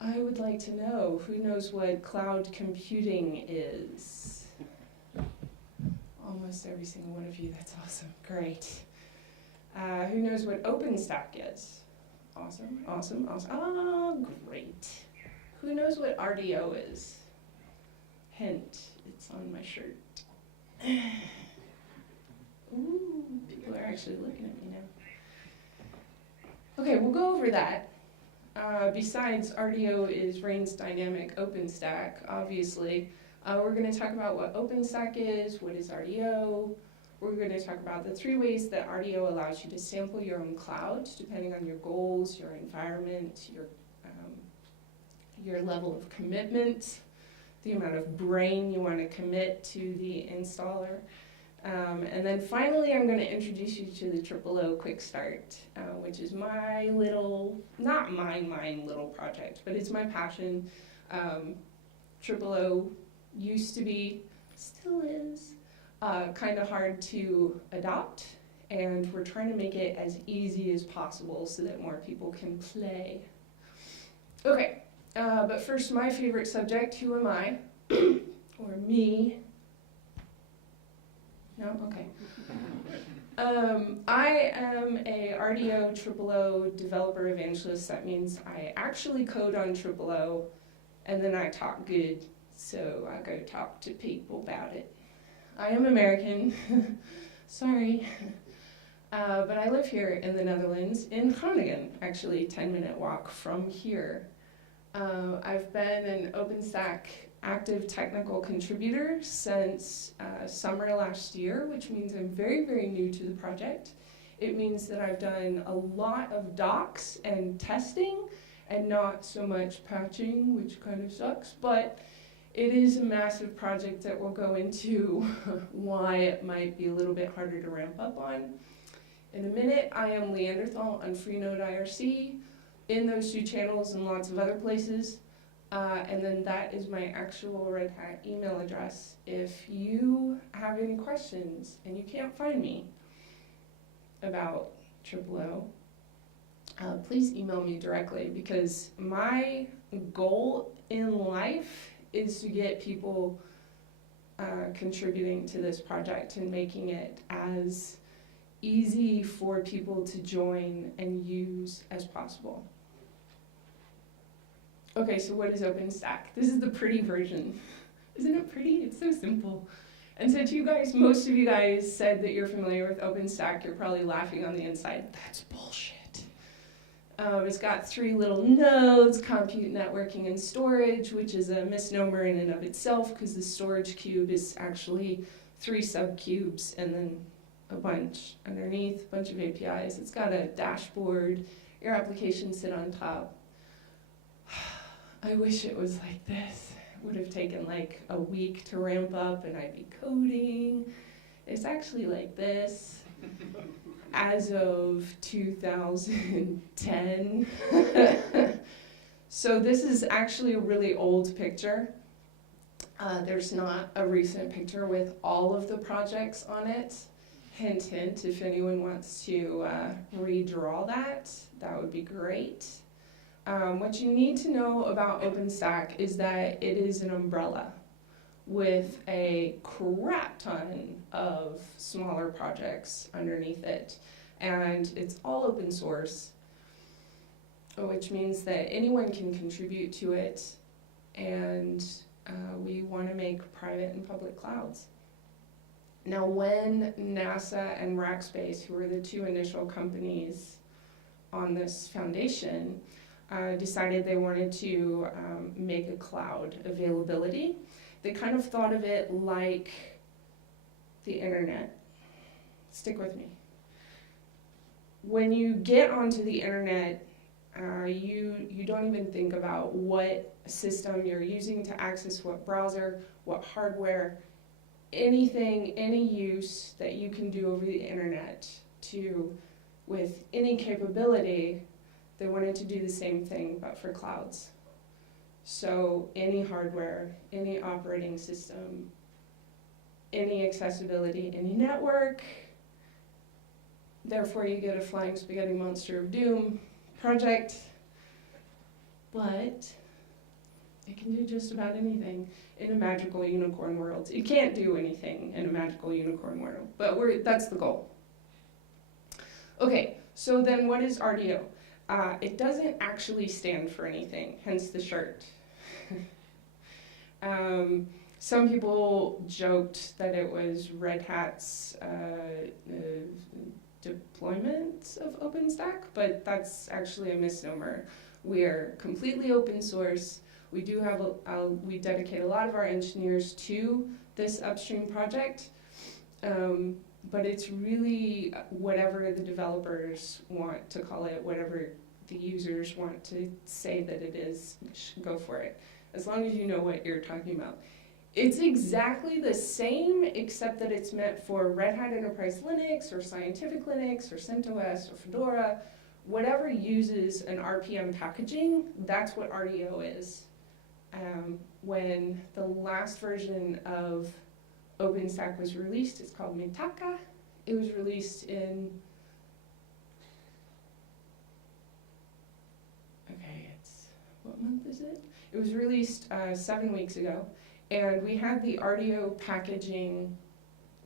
I would like to know, who knows what cloud computing is? Almost every single one of you, that's awesome, great. Who knows what Openstack is? Awesome, awesome, awesome, oh, great. Who knows what RDO is? Hint, it's on my shirt. Ooh, people are actually looking at me now. Okay, we'll go over that. Besides, RDO is Rain's Dynamic OpenStack, obviously. We're going to talk about what OpenStack is, what is RDO. We're going to talk about the 3 ways that RDO allows you to sample your own cloud, depending on your goals, your environment, your level of commitment, the amount of brain you want to commit to the installer. And then finally, I'm going to introduce you to the TripleO Quickstart, which is my little, not mine little project, but it's my passion. TripleO used to be, still is, kind of hard to adopt, and we're trying to make it as easy as possible so that more people can play. Okay, but first, my favorite subject, who am I? Or me? No? Okay. I am a RDO TripleO developer evangelist. That means I actually code on TripleO, and then I talk good, so I go talk to people about it. I am American, sorry, but I live here in the Netherlands, in Groningen, actually, 10-minute walk from here. I've been an OpenStack active technical contributor since summer last year, which means I'm very, very new to the project. It means that I've done a lot of docs and testing and not so much patching, which kind of sucks, but it is a massive project that we'll go into why it might be a little bit harder to ramp up on. In a minute, I am Leander on Freenode IRC, in those 2 channels and lots of other places. And then that is my actual Red Hat email address. If you have any questions and you can't find me about TripleO, please email me directly, because my goal in life is to get people contributing to this project and making it as easy for people to join and use as possible. Okay, so what is OpenStack? This is the pretty version. Isn't it pretty? It's so simple. And so to you guys, most of you guys said that you're familiar with OpenStack. You're probably laughing on the inside. That's bullshit. It's got 3 little nodes, compute, networking, and storage, which is a misnomer in and of itself, because the storage cube is actually 3 subcubes and then a bunch underneath, a bunch of APIs. It's got a dashboard. Your applications sit on top. I wish it was like this. It would have taken like a week to ramp up and I'd be coding. It's actually like this as of 2010. So this is actually a really old picture. There's not a recent picture with all of the projects on it. Hint, hint, if anyone wants to redraw that, that would be great. What you need to know about OpenStack is that it is an umbrella with a crap ton of smaller projects underneath it. And it's all open source, which means that anyone can contribute to it. And we want to make private and public clouds. Now, when NASA and Rackspace, who were the 2 initial companies on this foundation, decided they wanted to make a cloud availability, they kind of thought of it like the internet. Stick with me. When you get onto the internet, you don't even think about what system you're using to access what browser, what hardware, anything, any use that you can do over the internet with any capability. They wanted to do the same thing, but for clouds. So any hardware, any operating system, any accessibility, any network. Therefore, you get a flying spaghetti monster of doom project. But It can do just about anything in a magical unicorn world. It can't do anything in a magical unicorn world, but that's the goal. Okay, so then what is RDO? It doesn't actually stand for anything, hence the shirt. Some people joked that it was Red Hat's deployment of OpenStack, but that's actually a misnomer. We are completely open source. We do have we dedicate a lot of our engineers to this upstream project, but it's really whatever the developers want to call it, whatever the users want to say that it is, go for it, as long as you know what you're talking about. It's exactly the same, except that it's meant for Red Hat Enterprise Linux, or Scientific Linux, or CentOS, or Fedora. Whatever uses an RPM packaging, that's what RDO is. When the last version of OpenStack was released, it's called Mitaka. It was released in, what month is it? It was released 7 weeks ago. And we had the RDO packaging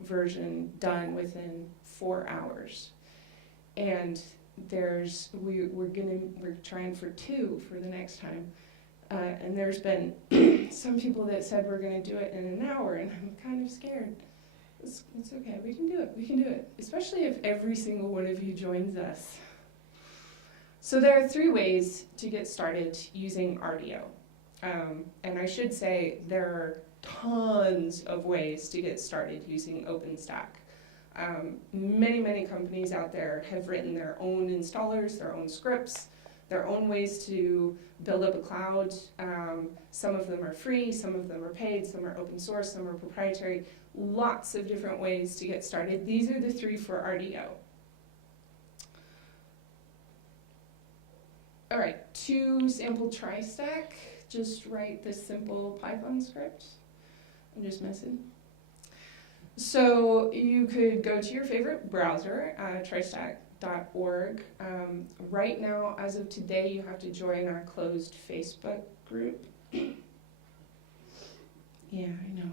version done within 4 hours. And we're trying for 2 for the next time. And there's been some people that said we're gonna do it in an hour, and I'm kind of scared. It's okay, we can do it, especially if every single one of you joins us. So there are 3 ways to get started using RDO. And I should say there are tons of ways to get started using OpenStack. Many companies out there have written their own installers, their own scripts, their own ways to build up a cloud. Some of them are free, some of them are paid, some are open source, some are proprietary. Lots of different ways to get started. These are the 3 for RDO. All right, to sample TriStack, just write this simple Python script. I'm just messing. So you could go to your favorite browser, tristack.org. Right now, as of today, you have to join our closed Facebook group. Yeah, I know.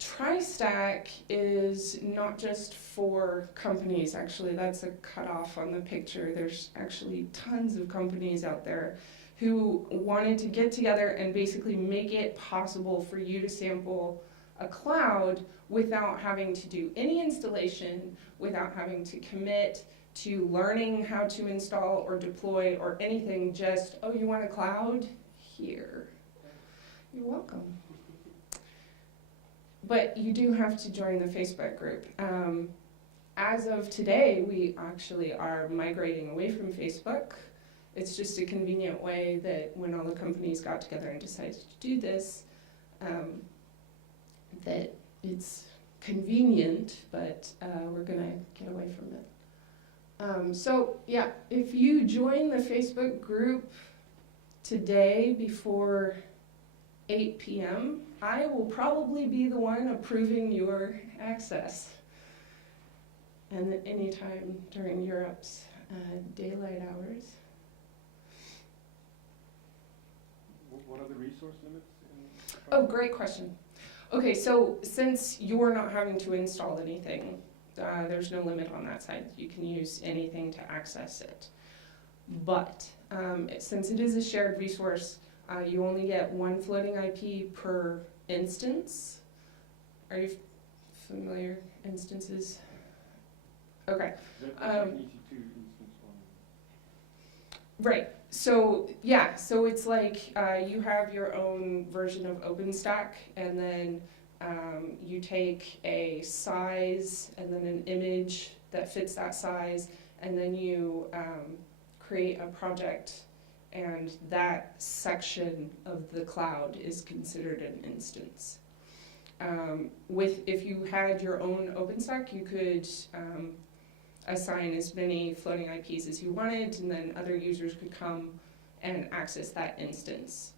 TriStack is not just for companies, actually. That's a cutoff on the picture. There's actually tons of companies out there who wanted to get together and basically make it possible for you to sample a cloud without having to do any installation, without having to commit to learning how to install or deploy or anything. Just, oh, you want a cloud? Here. You're welcome. But you do have to join the Facebook group. As of today, we actually are migrating away from Facebook. It's just a convenient way that when all the companies got together and decided to do this, that it's convenient, but we're gonna get away from it. So yeah, if you join the Facebook group today before 8 p.m., I will probably be the one approving your access. And anytime during Europe's daylight hours. What are the resource limits? Oh, great question. Okay, so since you're not having to install anything, there's no limit on that side. You can use anything to access it. But since it is a shared resource, you only get 1 floating IP per instance. Are you familiar? Instances? Okay. That's an EC2 instance one. Right. So yeah, so it's like you have your own version of OpenStack, and then you take a size and then an image that fits that size, and then you create a project, and that section of the cloud is considered an instance. If you had your own OpenStack, you could assign as many floating IPs as you wanted, and then other users could come and access that instance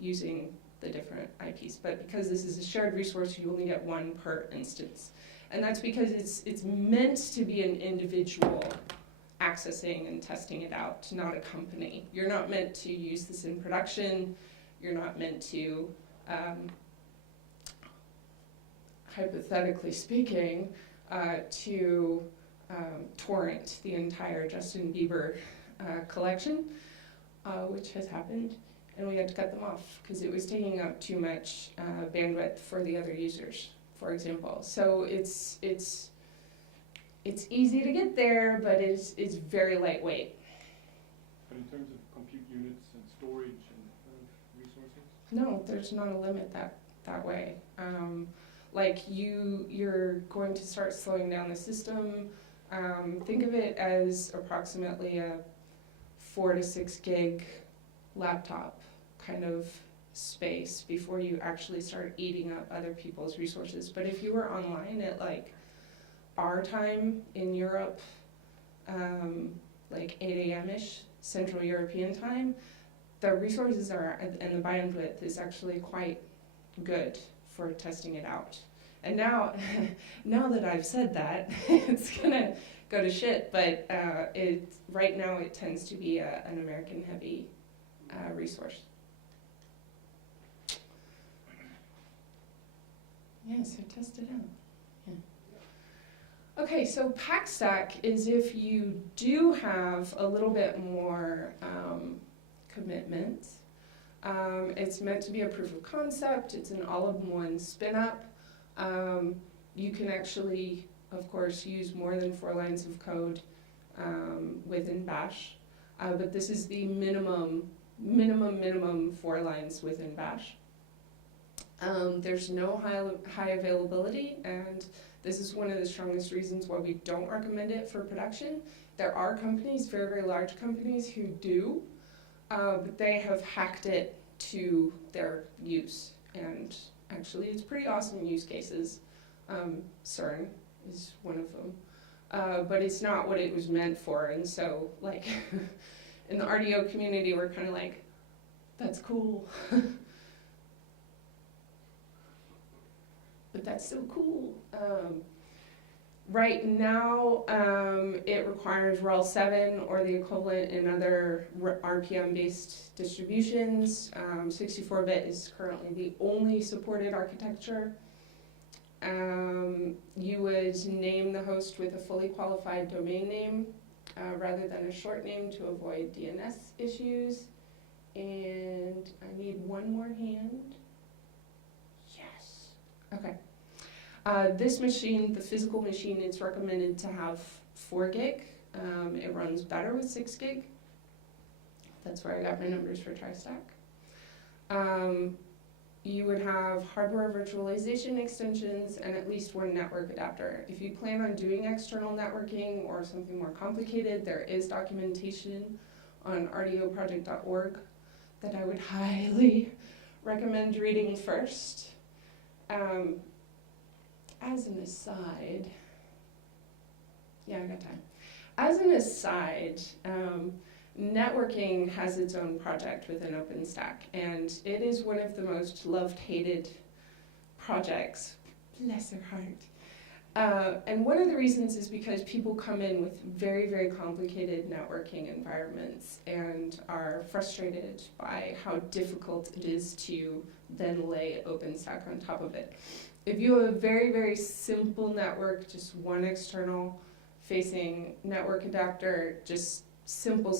using the different IPs. But because this is a shared resource, you only get 1 per instance. And that's because it's meant to be an individual accessing and testing it out, not a company. You're not meant to use this in production. You're not meant to, hypothetically speaking, to torrent the entire Justin Bieber collection, which has happened, and we had to cut them off because it was taking up too much bandwidth for the other users, for example. So it's easy to get there, but it's very lightweight. But in terms of compute units and storage and resources? No, there's not a limit that way. Like you're going to start slowing down the system. Think of it as approximately a 4 to 6 gig laptop kind of space before you actually start eating up other people's resources. But if you were online at like our time in Europe, like 8 a.m.-ish, Central European time, the resources and the bandwidth is actually quite good for testing it out. And now, now that I've said that, it's gonna go to shit, but right now it tends to be an American heavy resource. Yeah, so test it out. Yeah. Okay, so Packstack is if you do have a little bit more commitment. It's meant to be a proof of concept. It's an all-in-one spin-up. You can actually, of course, use more than 4 lines of code within Bash, but this is the minimum 4 lines within Bash. There's no high availability, and this is one of the strongest reasons why we don't recommend it for production. There are companies, very, very large companies, who do, but they have hacked it to their use, and actually it's pretty awesome use cases. CERN is one of them, but it's not what it was meant for, and so like in the RDO community we're kind of like, that's cool. But that's so cool. Right now, it requires RHEL 7 or the equivalent in other RPM-based distributions. 64-bit is currently the only supported architecture. You would name the host with a fully qualified domain name rather than a short name to avoid DNS issues. And I need one more hand. Yes. Okay. This machine, the physical machine, it's recommended to have 4 gig. It runs better with 6 gig. That's where I got my numbers for TriStack. You would have hardware virtualization extensions and at least 1 network adapter. If you plan on doing external networking or something more complicated, there is documentation on rdoproject.org that I would highly recommend reading first. As an aside, yeah, I got time. As an aside, networking has its own project within OpenStack, and it is one of the most loved, hated projects. Bless her heart. And one of the reasons is because people come in with very, very complicated networking environments and are frustrated by how difficult it is to then lay OpenStack on top of it. If you have a very, very simple network, just 1 external facing network adapter, just simple,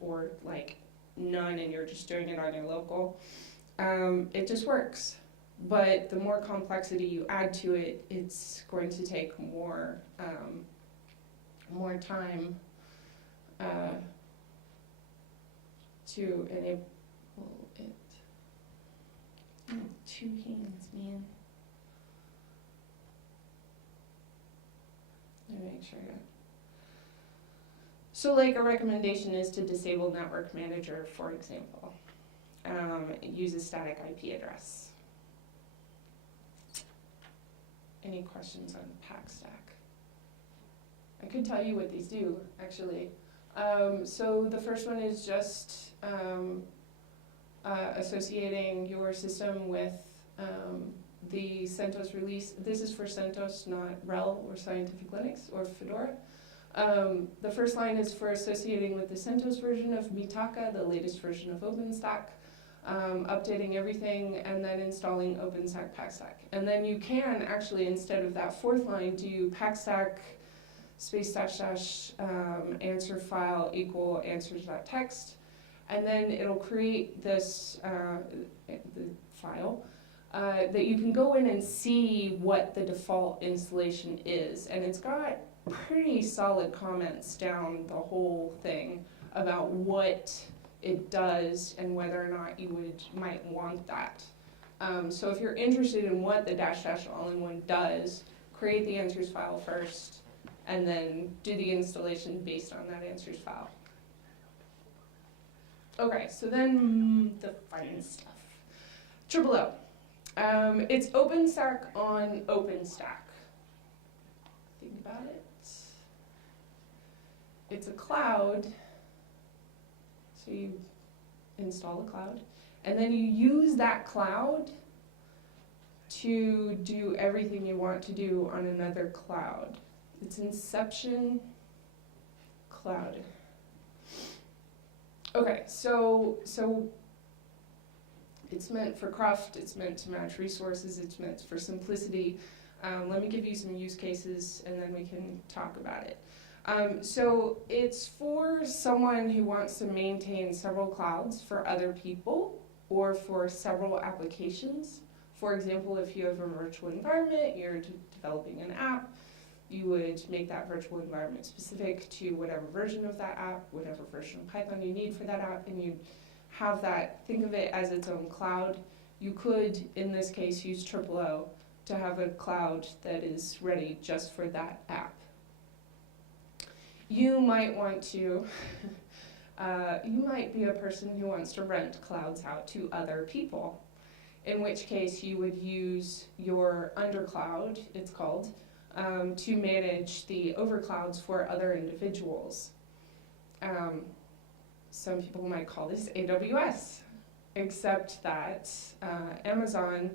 or like none, and you're just doing it on your local, it just works. But the more complexity you add to it, it's going to take more time to enable it. Oh, 2 hands, man. Let me make sure I got it. So like a recommendation is to disable Network Manager, for example. Use a static IP address. Any questions on Packstack? I could tell you what these do, actually. So the first one is just associating your system with the CentOS release. This is for CentOS, not RHEL or Scientific Linux or Fedora. The first line is for associating with the CentOS version of Mitaka, the latest version of OpenStack, updating everything, and then installing OpenStack Packstack. And then you can actually, instead of that fourth line, do Packstack space dash dash answer file equal answers.txt, and then it'll create this the file that you can go in and see what the default installation is, and it's got pretty solid comments down the whole thing about what it does and whether or not you might want that. So if you're interested in what the dash dash all-in-one does, create the answers file first, and then do the installation based on that answers file. Okay, so then the fun stuff. TripleO. It's OpenStack on OpenStack. Think about it. It's a cloud, so you install a cloud, and then you use that cloud to do everything you want to do on another cloud. It's Inception Cloud. Okay, so it's meant for craft, it's meant to match resources, it's meant for simplicity. Let me give you some use cases and then we can talk about it. So it's for someone who wants to maintain several clouds for other people or for several applications. For example, if you have a virtual environment, you're developing an app, you would make that virtual environment specific to whatever version of that app, whatever version of Python you need for that app, and you'd have that, think of it as its own cloud. You could, in this case, use TripleO to have a cloud that is ready just for that app. You might want to, you might be a person who wants to rent clouds out to other people, in which case you would use your undercloud, it's called, to manage the overclouds for other individuals. Some people might call this AWS, except that Amazon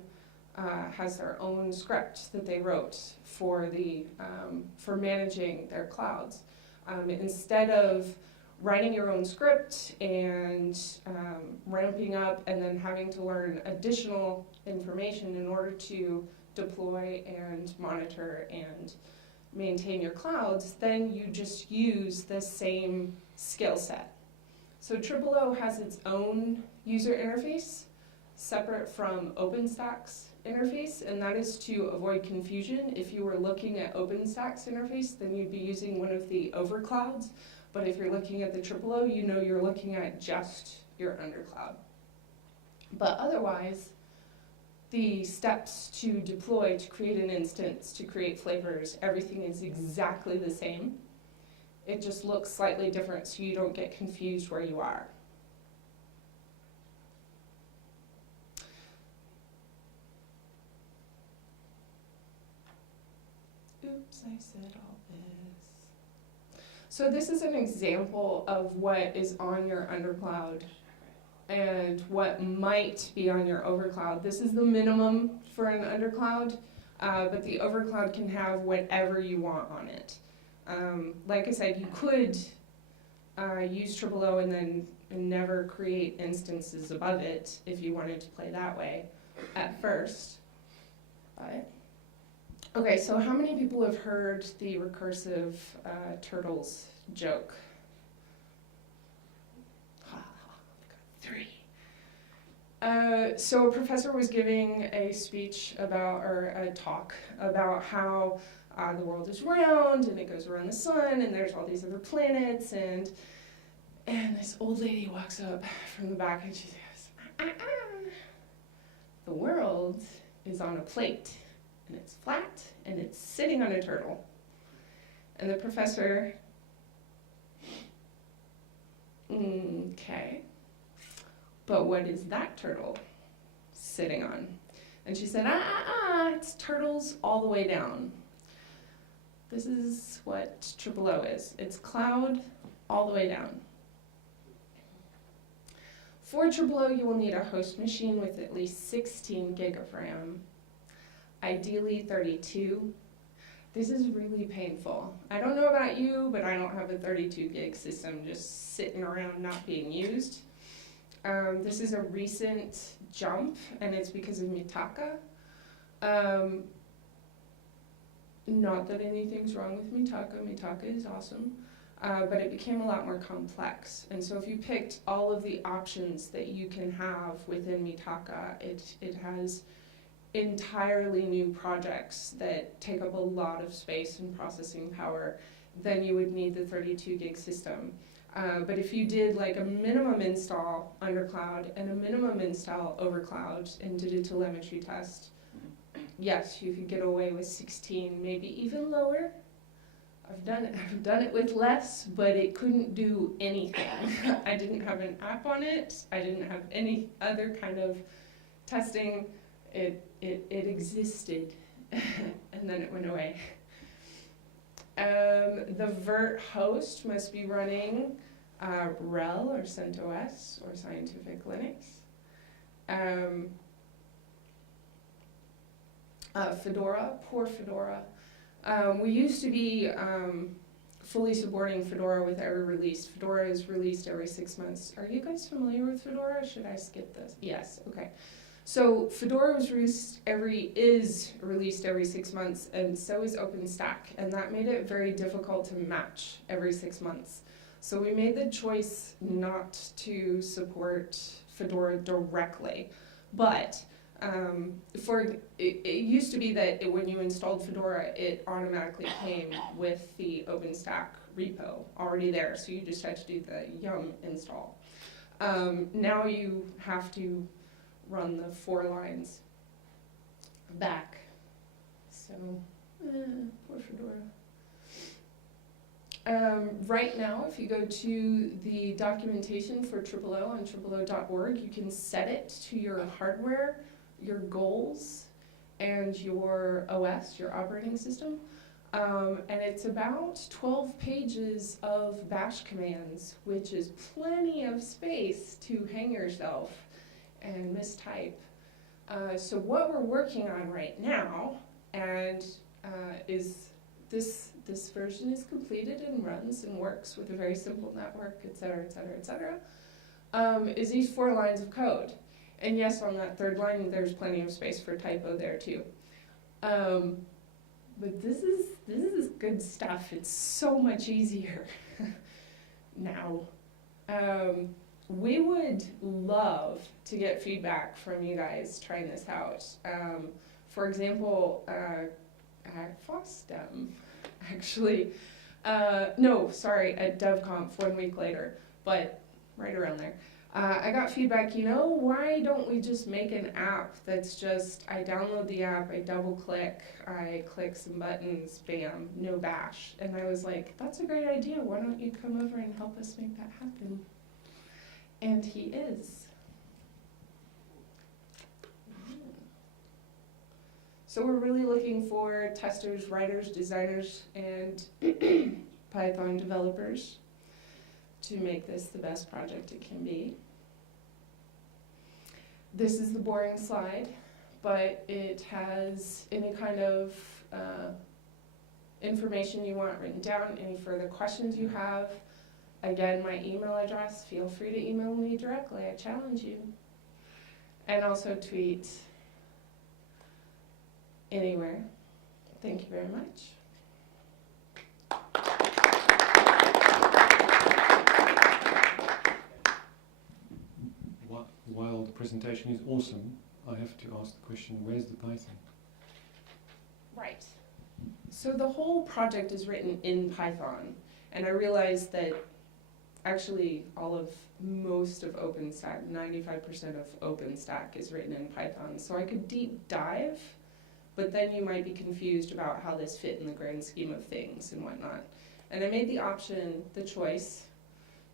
has their own script that they wrote for for managing their clouds. Instead of writing your own script and ramping up and then having to learn additional information in order to deploy and monitor and maintain your clouds, then you just use the same skill set. So TripleO has its own user interface separate from OpenStack's interface, and that is to avoid confusion. If you were looking at OpenStack's interface, then you'd be using one of the overclouds, but if you're looking at the TripleO, you know you're looking at just your undercloud. But otherwise, the steps to deploy, to create an instance, to create flavors, everything is exactly the same. It just looks slightly different so you don't get confused where you are. Oops, I said all this. So this is an example of what is on your undercloud and what might be on your overcloud. This is the minimum for an undercloud, but the overcloud can have whatever you want on it. Like I said, you could use TripleO and then never create instances above it if you wanted to play that way at first. But, okay, so how many people have heard the recursive turtles joke? Three. So a professor was giving a speech about, or a talk about how the world is round and it goes around the sun and there's all these other planets, and this old lady walks up from the back and she says, the world is on a plate and it's flat and it's sitting on a turtle. And the professor, okay, but what is that turtle sitting on? And she said, it's turtles all the way down. This is what TripleO is. It's cloud all the way down. For TripleO, you will need a host machine with at least 16 gig of RAM, ideally 32. this is really painful. I don't know about you, but I don't have a 32 gig system just sitting around not being used. This is a recent jump, and it's because of Mitaka. Not that anything's wrong with Mitaka. Mitaka is awesome. But it became a lot more complex. And so if you picked all of the options that you can have within Mitaka, it has entirely new projects that take up a lot of space and processing power, then you would need the 32 gig system. But if you did like a minimum install under cloud and a minimum install over cloud and did a telemetry test, yes, you could get away with 16, maybe even lower. I've done it with less, but it couldn't do anything. I didn't have an app on it. I didn't have any other kind of testing. It existed, and then it went away. The Vert host must be running RHEL or CentOS or Scientific Linux. Fedora, poor Fedora. We used to be fully supporting Fedora with every release. Fedora is released every 6 months. Are you guys familiar with Fedora? Should I skip this? Yes, okay. So Fedora is released every 6 months, and so is Openstack, and that made it very difficult to match every 6 months. So we made the choice not to support Fedora directly, but it used to be that when you installed Fedora, it automatically came with the OpenStack repo already there, so you just had to do the yum install. Now you have to run the 4 lines back. So, poor Fedora. Right now, if you go to the documentation for TripleO on TripleO.org, you can set it to your hardware, your goals, and your OS, your operating system. And it's about 12 pages of bash commands, which is plenty of space to hang yourself and mistype. So what we're working on right now, and is this version is completed and runs and works with a very simple network, et cetera, et cetera, et cetera, is these 4 lines of code. And yes, on that 3rd line, there's plenty of space for typo there too. But this is good stuff. It's so much easier now. We would love to get feedback from you guys trying this out. For example, at FOSDEM, actually, at DevConf 1 week later, but right around there. I got feedback, why don't we just make an app that's just, I download the app, I double click, I click some buttons, bam, no bash. And I was like, that's a great idea, why don't you come over and help us make that happen? And he is. So we're really looking for testers, writers, designers, and Python developers to make this the best project it can be. This is the boring slide, but it has any kind of information you want written down, any further questions you have. Again, my email address, feel free to email me directly, I challenge you. And also tweet anywhere. Thank you very much. While the presentation is awesome, I have to ask the question, where's the Python? Right. So the whole project is written in Python, and I realized that actually most of OpenStack, 95% of OpenStack is written in Python. So I could deep dive, but then you might be confused about how this fit in the grand scheme of things and whatnot. And I made the choice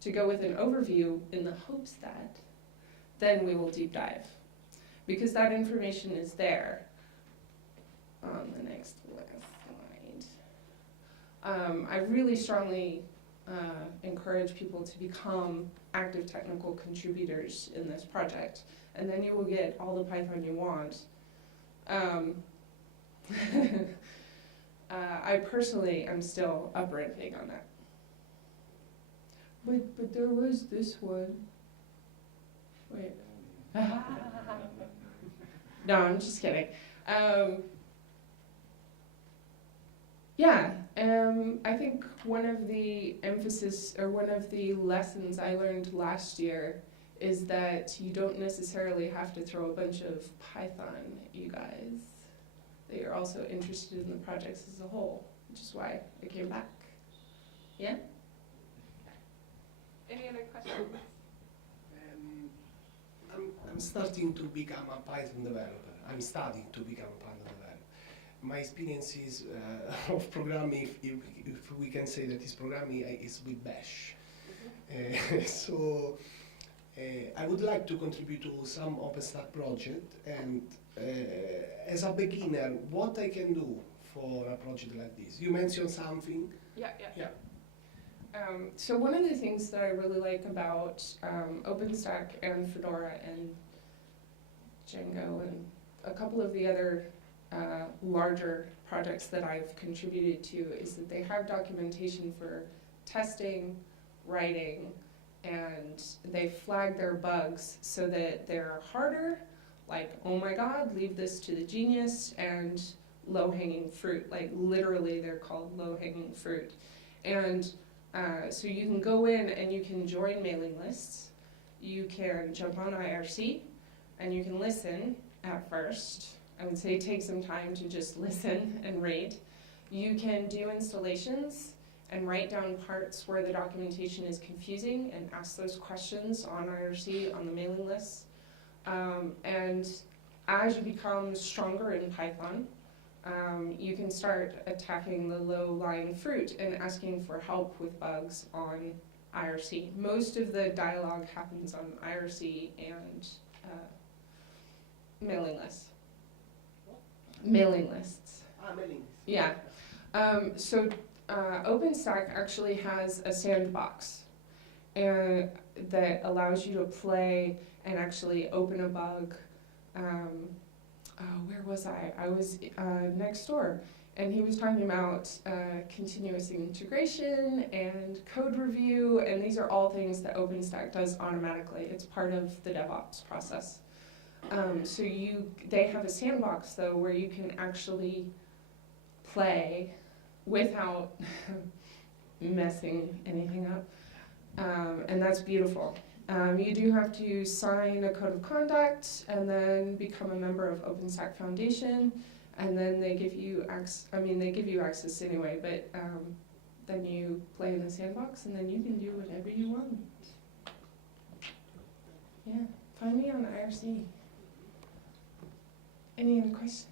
to go with an overview in the hopes that then we will deep dive, because that information is there on the next slide. I really strongly encourage people to become active technical contributors in this project, and then you will get all the Python you want. I personally am still up riffing on that. But there was this one. Wait. No, I'm just kidding. I think one of the lessons I learned last year is that you don't necessarily have to throw a bunch of Python at you guys. That you're also interested in the projects as a whole, which is why I came back. Yeah? Any other questions? I'm starting to become a Python developer. I'm studying to become a Python developer. My experiences of programming, if we can say that is programming, is with Bash. So I would like to contribute to some OpenStack project, and as a beginner, what I can do for a project like this? You mentioned something. Yeah. So one of the things that I really like about OpenStack and Fedora and Django and a couple of the other larger projects that I've contributed to is that they have documentation for testing, writing, and they flag their bugs so that they're harder, like, oh my god, leave this to the genius, and low-hanging fruit. Like, literally, they're called low-hanging fruit. And so you can go in and you can join mailing lists, you can jump on IRC, and you can listen at first. I would say take some time to just listen and read. You can do installations and write down parts where the documentation is confusing and ask those questions on IRC, on the mailing lists. And as you become stronger in Python, you can start attacking the low-lying fruit and asking for help with bugs on IRC. Most of the dialogue happens on IRC and mailing lists. Mailing lists. Mailing lists. Yeah. So OpenStack actually has a sandbox that allows you to play and actually open a bug. Where was I? I was next door, and he was talking about continuous integration and code review, and these are all things that OpenStack does automatically. It's part of the DevOps process. So they have a sandbox though where you can actually play without messing anything up, and that's beautiful. You do have to sign a code of conduct and then become a member of OpenStack Foundation, and then they give you access anyway, but then you play in the sandbox and then you can do whatever you want. Yeah, find me on IRC. Any other questions?